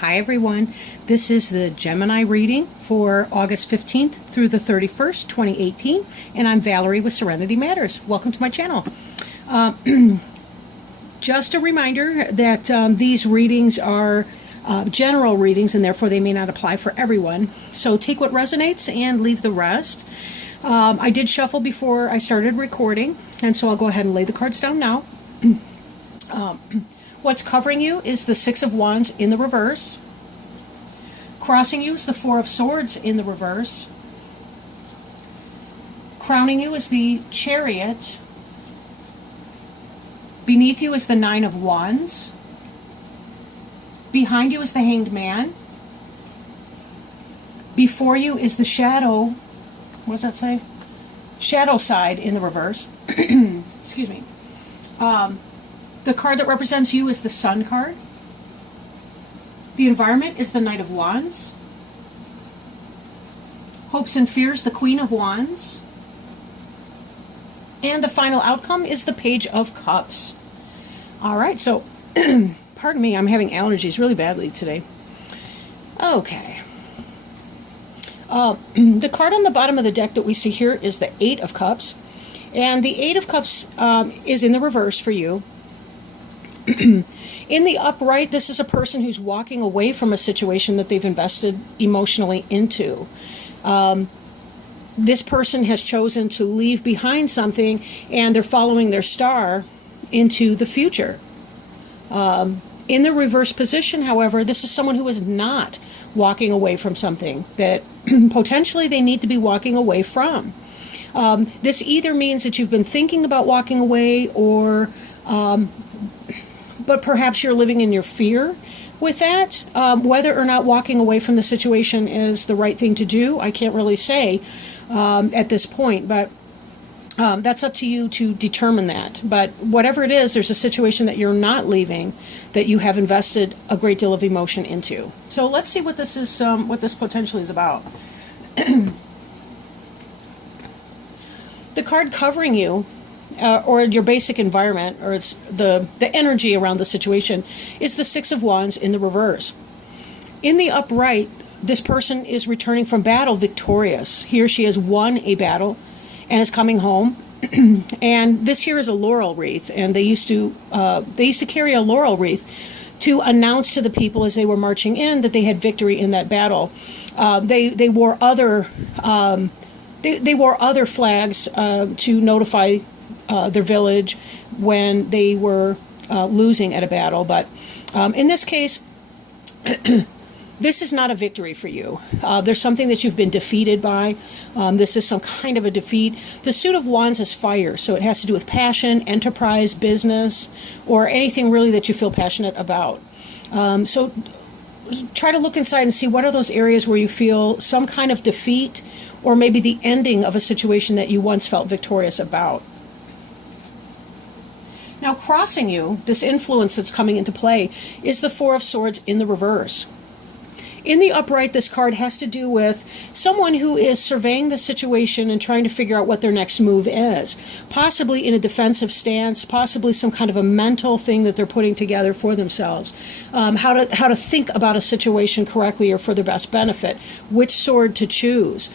Hi everyone, this is the Gemini reading for August 15th through the 31st, 2018, and I'm Valerie with Serenity Matters. Welcome to my channel. Just a reminder that these readings are general readings and therefore they may not apply for everyone. So take what resonates and leave the rest. I did shuffle before I started recording, and so I'll go ahead and lay the cards down now. What's covering you is the Six of Wands in the reverse. Crossing you is the Four of Swords in the reverse. Crowning you is the Chariot. Beneath you is the Nine of Wands. Behind you is the Hanged Man. Before you is the Shadow. What does that say? Shadow side in the reverse. Excuse me. The card that represents you is the Sun card. The environment is the Knight of Wands. Hopes and fears, the Queen of Wands. And the final outcome is the Page of Cups. All right, so, pardon me, I'm having allergies really badly today. Okay. The card on the bottom of the deck that we see here is the Eight of Cups. And the Eight of Cups is in the reverse for you. In the upright, this is a person who's walking away from a situation that they've invested emotionally into. This person has chosen to leave behind something, and they're following their star into the future. In the reverse position, however, this is someone who is not walking away from something that potentially they need to be walking away from. This either means that you've been thinking about walking away, or but perhaps you're living in your fear with that. Whether or not walking away from the situation is the right thing to do, I can't really say at this point, but that's up to you to determine that. But whatever it is, there's a situation that you're not leaving that you have invested a great deal of emotion into. So let's see what this is, what this potentially is about. The card covering you, or your basic environment, or it's the energy around the situation, is the Six of Wands in the reverse. In the upright, this person is returning from battle victorious. He or she has won a battle and is coming home. And this here is a laurel wreath, and they used to carry a laurel wreath to announce to the people as they were marching in that they had victory in that battle. They wore other flags to notify their village when they were losing at a battle. But in this case, this is not a victory for you. There's something that you've been defeated by. This is some kind of a defeat. The Suit of Wands is fire, so it has to do with passion, enterprise, business, or anything really that you feel passionate about. So try to look inside and see what are those areas where you feel some kind of defeat, or maybe the ending of a situation that you once felt victorious about. Now, crossing you, this influence that's coming into play, is the Four of Swords in the reverse. In the upright, this card has to do with someone who is surveying the situation and trying to figure out what their next move is. Possibly in a defensive stance, possibly some kind of a mental thing that they're putting together for themselves. How to think about a situation correctly or for their best benefit. Which sword to choose.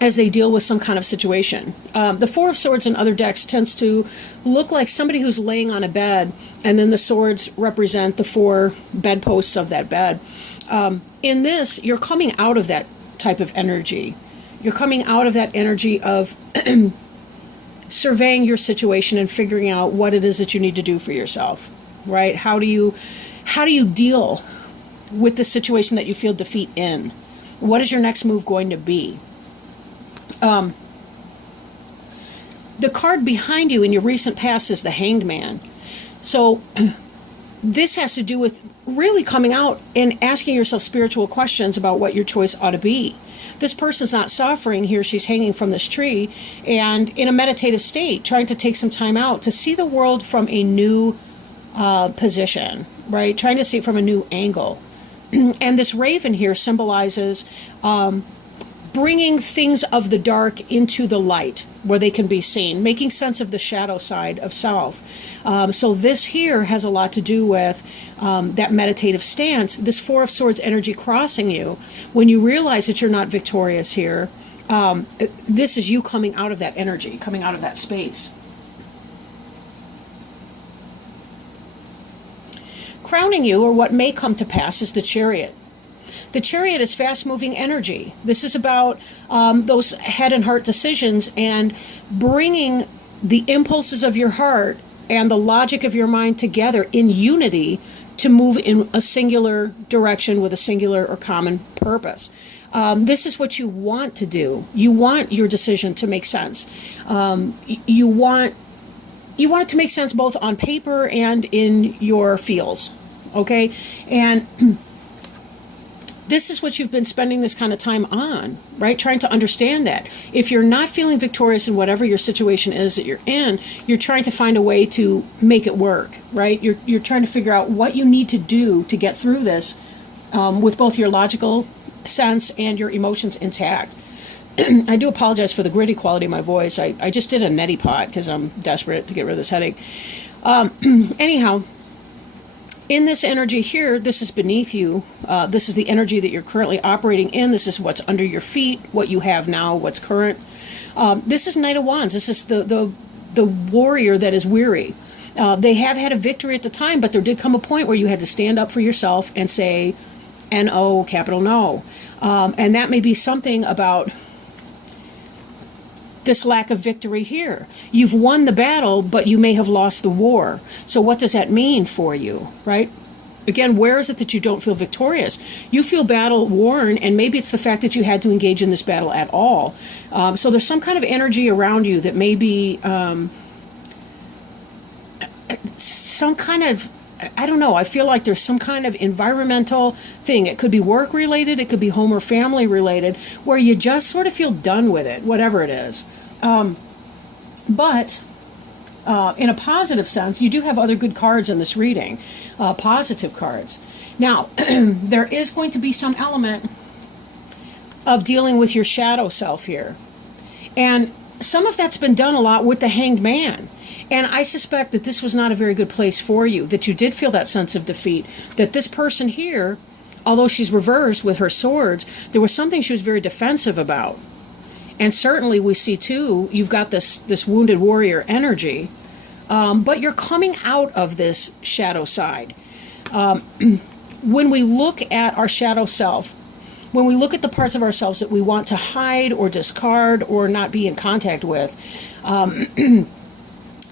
As they deal with some kind of situation. The Four of Swords in other decks tends to look like somebody who's laying on a bed, and then the swords represent the four bedposts of that bed. In this, you're coming out of that type of energy. You're coming out of that energy of surveying your situation and figuring out what it is that you need to do for yourself, right? How do you deal with the situation that you feel defeat in? What is your next move going to be? The card behind you in your recent past is the Hanged Man. So this has to do with really coming out and asking yourself spiritual questions about what your choice ought to be. This person's not suffering here. She's hanging from this tree and in a meditative state, trying to take some time out to see the world from a new position, right? Trying to see it from a new angle. And this raven here symbolizes bringing things of the dark into the light where they can be seen, making sense of the shadow side of self. So this here has a lot to do with that meditative stance, this Four of Swords energy crossing you. When you realize that you're not victorious here, this is you coming out of that energy, coming out of that space. Crowning you, or what may come to pass, is the Chariot. The Chariot is fast-moving energy. This is about those head and heart decisions and bringing the impulses of your heart and the logic of your mind together in unity to move in a singular direction with a singular or common purpose. This is what you want to do. You want your decision to make sense. You want it to make sense both on paper and in your feels. Okay? And this is what you've been spending this kind of time on, right? Trying to understand that. If you're not feeling victorious in whatever your situation is that you're in, you're trying to find a way to make it work, right? You're trying to figure out what you need to do to get through this with both your logical sense and your emotions intact. I do apologize for the gritty quality of my voice. I just did a neti pot because I'm desperate to get rid of this headache. Anyhow, in this energy here, this is beneath you. This is the energy that you're currently operating in. This is what's under your feet, what you have now, what's current. This is Knight of Wands. This is the warrior that is weary. They have had a victory at the time, but there did come a point where you had to stand up for yourself and say, N-O, capital No. And that may be something about this lack of victory here. You've won the battle, but you may have lost the war. So what does that mean for you, right? Again, where is it that you don't feel victorious? You feel battle worn, and maybe it's the fact that you had to engage in this battle at all. So there's some kind of energy around you that may be some kind of, I don't know, I feel like there's some kind of environmental thing. It could be work related, it could be home or family related, where you just sort of feel done with it, whatever it is. But in a positive sense, you do have other good cards in this reading, positive cards. Now, there is going to be some element of dealing with your shadow self here. And some of that's been done a lot with the Hanged Man. And I suspect that this was not a very good place for you, that you did feel that sense of defeat, that this person here, although she's reversed with her swords, there was something she was very defensive about. And certainly we see, too, you've got this wounded warrior energy, but you're coming out of this shadow side. When we look at our shadow self, when we look at the parts of ourselves that we want to hide or discard or not be in contact with,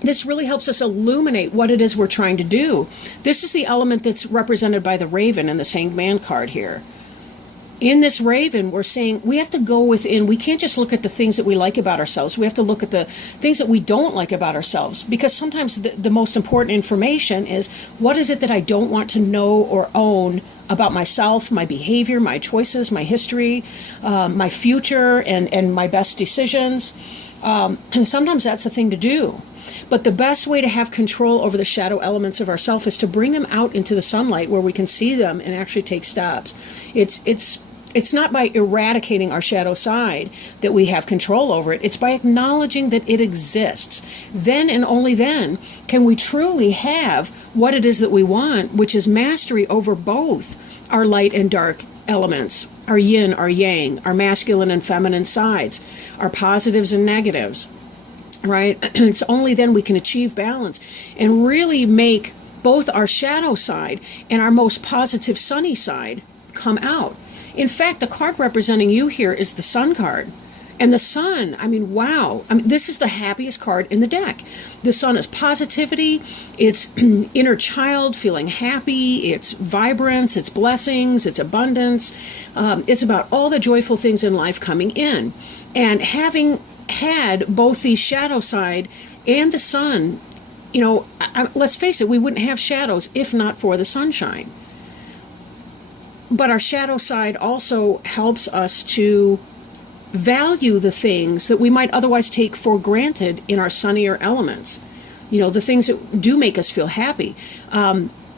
this really helps us illuminate what it is we're trying to do. This is the element that's represented by the Raven in the Hanged Man card here. In this Raven, we're saying we have to go within. We can't just look at the things that we like about ourselves. We have to look at the things that we don't like about ourselves, because sometimes the most important information is, what is it that I don't want to know or own about myself, my behavior, my choices, my history, my future, and my best decisions. And sometimes that's a thing to do. But the best way to have control over the shadow elements of ourself is to bring them out into the sunlight where we can see them and actually take steps. It's not by eradicating our shadow side that we have control over it. It's by acknowledging that it exists. Then and only then can we truly have what it is that we want, which is mastery over both our light and dark elements, our yin, our yang, our masculine and feminine sides, our positives and negatives, right? It's only then we can achieve balance and really make both our shadow side and our most positive sunny side come out. In fact, the card representing you here is the Sun card. And the Sun, I mean, wow. I mean, this is the happiest card in the deck. The Sun is positivity, it's inner child feeling happy, it's vibrance, it's blessings, it's abundance. It's about all the joyful things in life coming in. And having had both the shadow side and the sun, you know, let's face it, we wouldn't have shadows if not for the sunshine. But our shadow side also helps us to value the things that we might otherwise take for granted in our sunnier elements. You know, the things that do make us feel happy.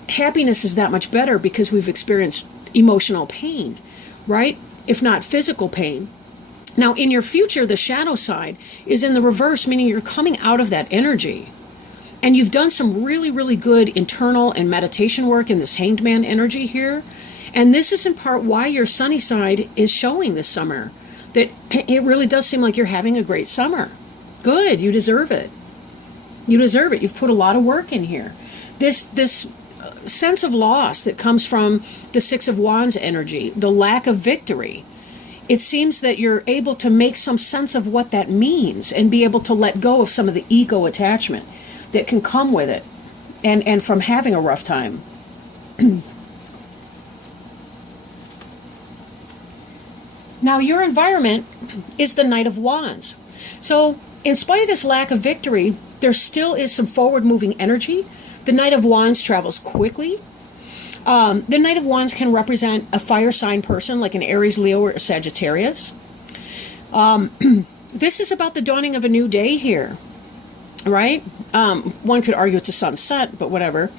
Happiness is that much better because we've experienced emotional pain, right? If not physical pain. Now, in your future, the shadow side is in the reverse, meaning you're coming out of that energy. And you've done some really, really good internal and meditation work in this Hanged Man energy here. And this is in part why your sunny side is showing this summer. That it really does seem like you're having a great summer. Good, you deserve it. You deserve it. You've put a lot of work in here. This sense of loss that comes from the Six of Wands energy, the lack of victory, it seems that you're able to make some sense of what that means and be able to let go of some of the ego attachment that can come with it and from having a rough time. Now, your environment is the Knight of Wands. So, in spite of this lack of victory, there still is some forward-moving energy. The Knight of Wands travels quickly. The Knight of Wands can represent a fire sign person like an Aries, Leo, or a Sagittarius. This is about the dawning of a new day here, right? One could argue it's a sunset, but whatever.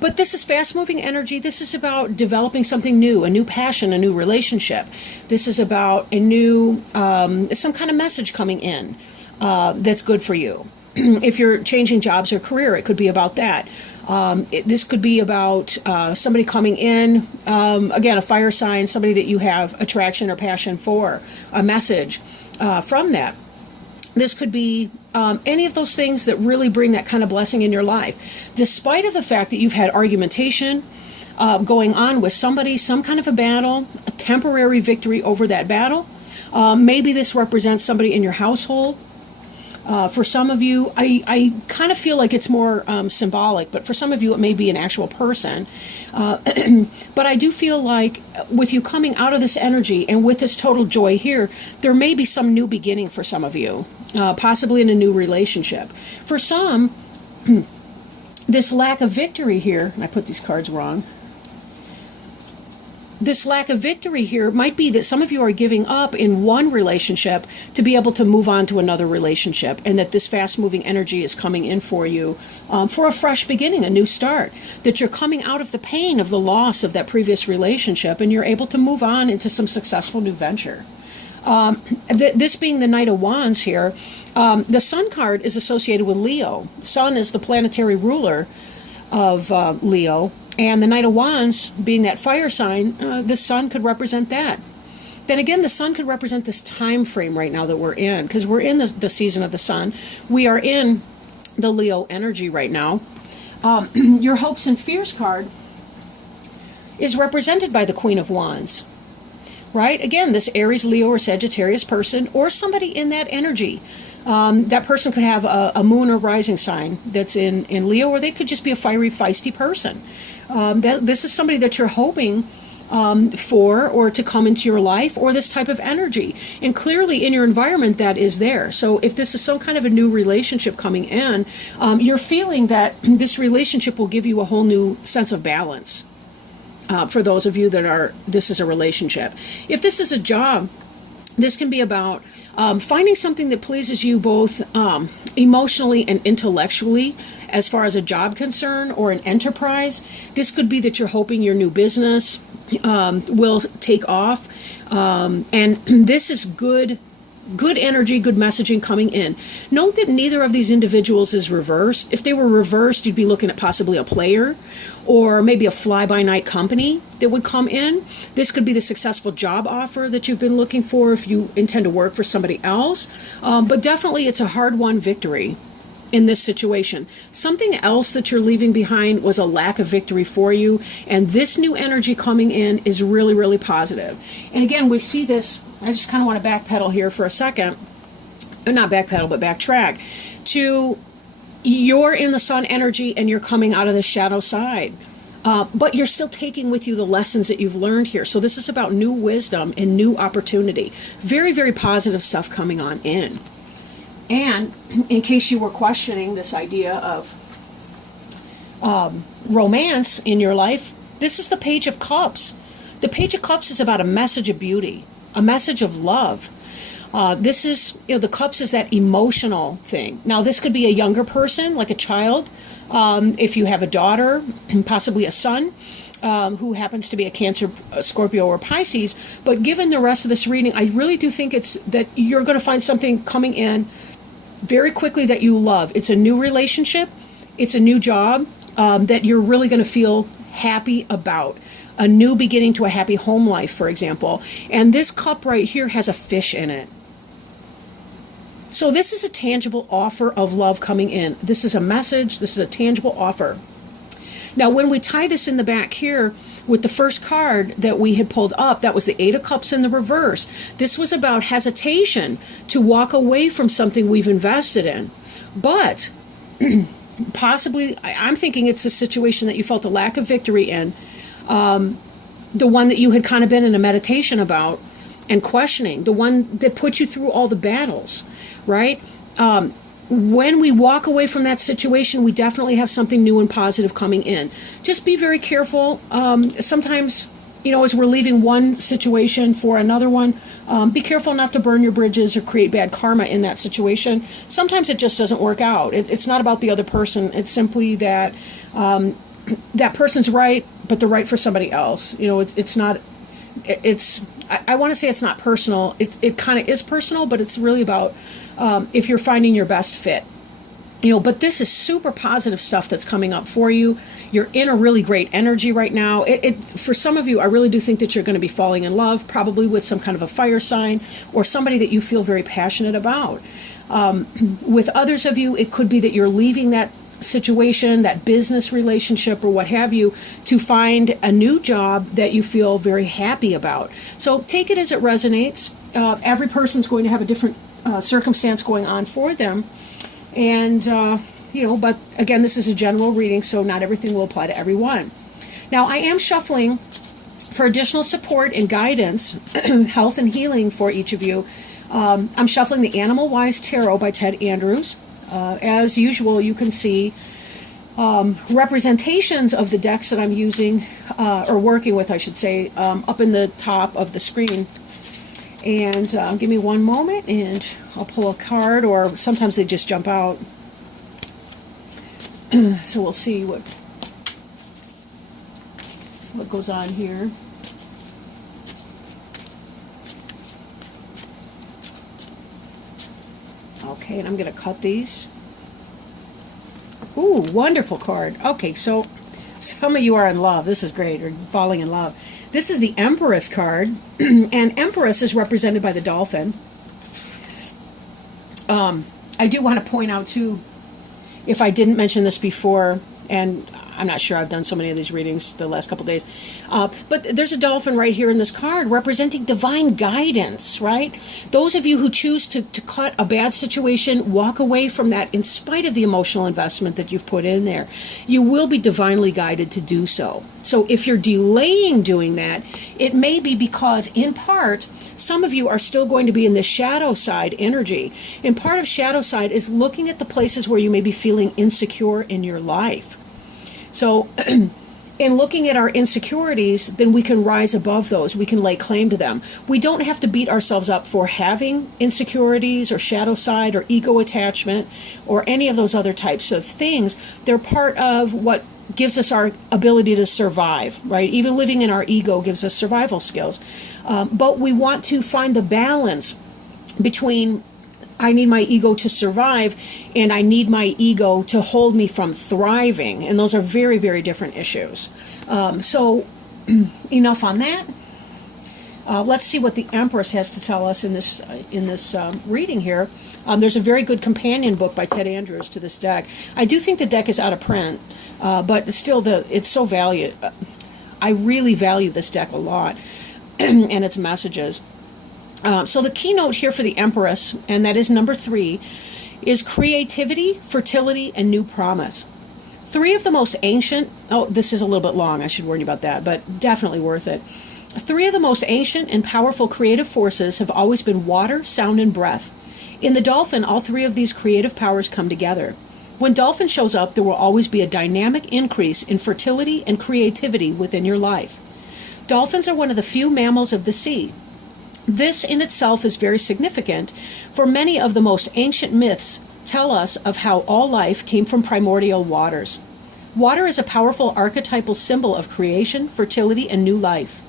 But this is fast-moving energy. This is about developing something new, a new passion, a new relationship. This is about a new, some kind of message coming in that's good for you. If you're changing jobs or career, it could be about that. This could be about somebody coming in, again, a fire sign, somebody that you have attraction or passion for, a message from that. This could be any of those things that really bring that kind of blessing in your life. Despite of the fact that you've had argumentation going on with somebody, some kind of a battle, a temporary victory over that battle. Maybe this represents somebody in your household. For some of you, I kind of feel like it's more symbolic, but for some of you it may be an actual person. But I do feel like with you coming out of this energy and with this total joy here, there may be some new beginning for some of you, possibly in a new relationship. For some, this lack of victory here, and I put these cards wrong, this lack of victory here might be that some of you are giving up in one relationship to be able to move on to another relationship, and that this fast-moving energy is coming in for you for a fresh beginning, a new start, that you're coming out of the pain of the loss of that previous relationship, and you're able to move on into some successful new venture. This being the Knight of Wands here, the Sun card is associated with Leo. Sun is the planetary ruler of Leo. And the Knight of Wands, being that fire sign, the Sun could represent that. Then again, the Sun could represent this time frame right now that we're in, because we're in the season of the Sun. We are in the Leo energy right now. Your Hopes and Fears card is represented by the Queen of Wands. Right? Again, this Aries, Leo, or Sagittarius person, or somebody in that energy. That person could have a moon or rising sign that's in Leo, or they could just be a fiery, feisty person. This is somebody that you're hoping for, or to come into your life, or this type of energy. And clearly in your environment that is there. So if this is some kind of a new relationship coming in, you're feeling that this relationship will give you a whole new sense of balance. For those of you that are, this is a relationship. If this is a job, this can be about finding something that pleases you both emotionally and intellectually as far as a job concern or an enterprise. This could be that you're hoping your new business will take off. And this is good energy, good messaging coming in. Note that neither of these individuals is reversed. If they were reversed, you'd be looking at possibly a player or maybe a fly-by-night company that would come in. This could be the successful job offer that you've been looking for if you intend to work for somebody else. But definitely it's a hard-won victory in this situation. Something else that you're leaving behind was a lack of victory for you, and this new energy coming in is really, really positive. And again, we see this, I just kind of want to backpedal here for a second, not backpedal, but backtrack, to you're in the Sun energy and you're coming out of the shadow side. But you're still taking with you the lessons that you've learned here. So this is about new wisdom and new opportunity. Very, very positive stuff coming on in. And in case you were questioning this idea of romance in your life, this is the Page of Cups. The Page of Cups is about a message of beauty, a message of love. This is, the cups is that emotional thing. Now, this could be a younger person, like a child. If you have a daughter, possibly a son, who happens to be a Cancer, Scorpio, or Pisces. But given the rest of this reading, I really do think it's that you're going to find something coming in very quickly that you love. It's a new relationship. It's a new job that you're really going to feel happy about. A new beginning to a happy home life, for example. And this cup right here has a fish in it. So this is a tangible offer of love coming in. This is a message. This is a tangible offer. Now, when we tie this in the back here with the first card that we had pulled up, that was the Eight of Cups in the reverse. This was about hesitation to walk away from something we've invested in. But possibly, I'm thinking it's a situation that you felt a lack of victory in. The one that you had kind of been in a meditation about and questioning, the one that put you through all the battles, right? When we walk away from that situation, we definitely have something new and positive coming in. Just be very careful. Sometimes, as we're leaving one situation for another one, be careful not to burn your bridges or create bad karma in that situation. Sometimes it just doesn't work out. It's not about the other person. It's simply that that person's right, but they're right for somebody else. It's not, I want to say it's not personal. It kind of is personal, but it's really about if you're finding your best fit. But this is super positive stuff that's coming up for you. You're in a really great energy right now. For some of you, I really do think that you're going to be falling in love, probably with some kind of a fire sign or somebody that you feel very passionate about. With others of you, it could be that you're leaving that situation, that business relationship or what have you, to find a new job that you feel very happy about. So take it as it resonates. Every person's going to have a different circumstance going on for them. And, but again, this is a general reading, so not everything will apply to everyone. Now, I am shuffling for additional support and guidance, health and healing for each of you. I'm shuffling the Animal Wise Tarot by Ted Andrews. As usual, you can see representations of the decks that I'm using, or working with, I should say, up in the top of the screen. And give me one moment, and I'll pull a card, or sometimes they just jump out. So we'll see what goes on here. Okay, and I'm going to cut these. Ooh, wonderful card. Okay, so some of you are in love. This is great, or falling in love. This is the Empress card, and Empress is represented by the dolphin. I do want to point out, too, if I didn't mention this before, and I'm not sure, I've done so many of these readings the last couple days, but there's a dolphin right here in this card representing divine guidance, right? Those of you who choose to cut a bad situation, walk away from that in spite of the emotional investment that you've put in there, you will be divinely guided to do so. So if you're delaying doing that, it may be because, in part, some of you are still going to be in the shadow side energy. And part of shadow side is looking at the places where you may be feeling insecure in your life. So in looking at our insecurities, then we can rise above those. We can lay claim to them. We don't have to beat ourselves up for having insecurities or shadow side or ego attachment or any of those other types of things. They're part of what gives us our ability to survive, right? Even living in our ego gives us survival skills. But we want to find the balance between I need my ego to survive, and I need my ego to hold me from thriving. And those are very, very different issues. So enough on that. Let's see what the Empress has to tell us in this reading here. There's a very good companion book by Ted Andrews to this deck. I do think the deck is out of print, but still, it's so valued. I really value this deck a lot and its messages. So the keynote here for the Empress, and that is number 3, is creativity, fertility, and new promise. 3 of the most ancient, this is a little bit long, I should warn you about that, but definitely worth it. 3 of the most ancient and powerful creative forces have always been water, sound, and breath. In the dolphin, all 3 of these creative powers come together. When dolphin shows up, there will always be a dynamic increase in fertility and creativity within your life. Dolphins are one of the few mammals of the sea. This in itself is very significant, for many of the most ancient myths tell us of how all life came from primordial waters. Water is a powerful archetypal symbol of creation, fertility, and new life.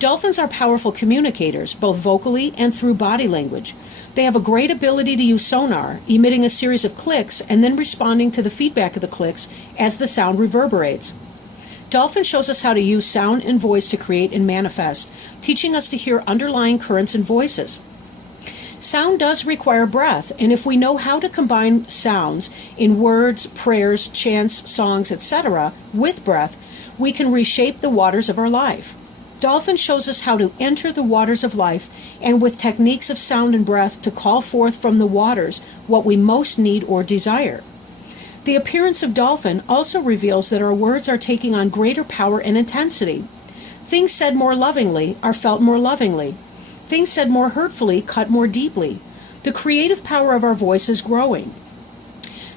Dolphins are powerful communicators, both vocally and through body language. They have a great ability to use sonar, emitting a series of clicks and then responding to the feedback of the clicks as the sound reverberates. Dolphin shows us how to use sound and voice to create and manifest, teaching us to hear underlying currents and voices. Sound does require breath, and if we know how to combine sounds in words, prayers, chants, songs, etc. with breath, we can reshape the waters of our life. Dolphin shows us how to enter the waters of life and with techniques of sound and breath to call forth from the waters what we most need or desire. The appearance of dolphin also reveals that our words are taking on greater power and intensity. Things said more lovingly are felt more lovingly. Things said more hurtfully cut more deeply. The creative power of our voice is growing.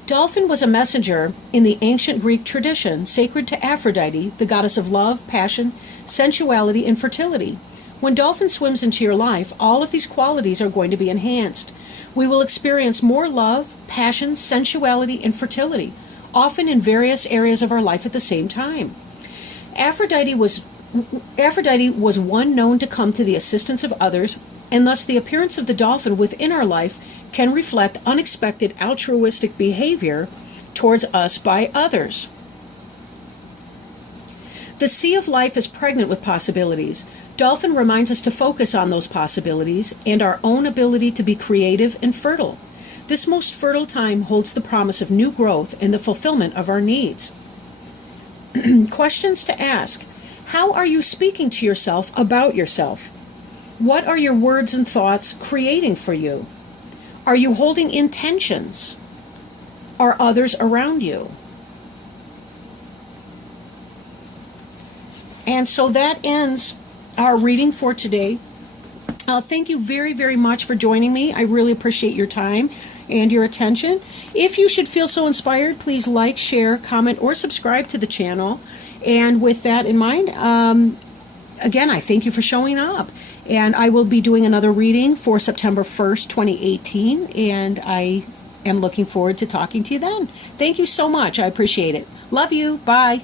Dolphin was a messenger in the ancient Greek tradition, sacred to Aphrodite, the goddess of love, passion, sensuality, and fertility. When dolphin swims into your life, all of these qualities are going to be enhanced. We will experience more love, passion, sensuality, and fertility, often in various areas of our life at the same time. Aphrodite was one known to come to the assistance of others, and thus the appearance of the dolphin within our life can reflect unexpected altruistic behavior towards us by others. The sea of life is pregnant with possibilities. Dolphin reminds us to focus on those possibilities and our own ability to be creative and fertile. This most fertile time holds the promise of new growth and the fulfillment of our needs. Questions to ask. How are you speaking to yourself about yourself? What are your words and thoughts creating for you? Are you holding intentions? Are others around you? And so that ends our reading for today. Thank you very, very much for joining me. I really appreciate your time and your attention. If you should feel so inspired, please like, share, comment, or subscribe to the channel. And with that in mind, again, I thank you for showing up. And I will be doing another reading for September 1st, 2018, and I am looking forward to talking to you then. Thank you so much. I appreciate it. Love you. Bye.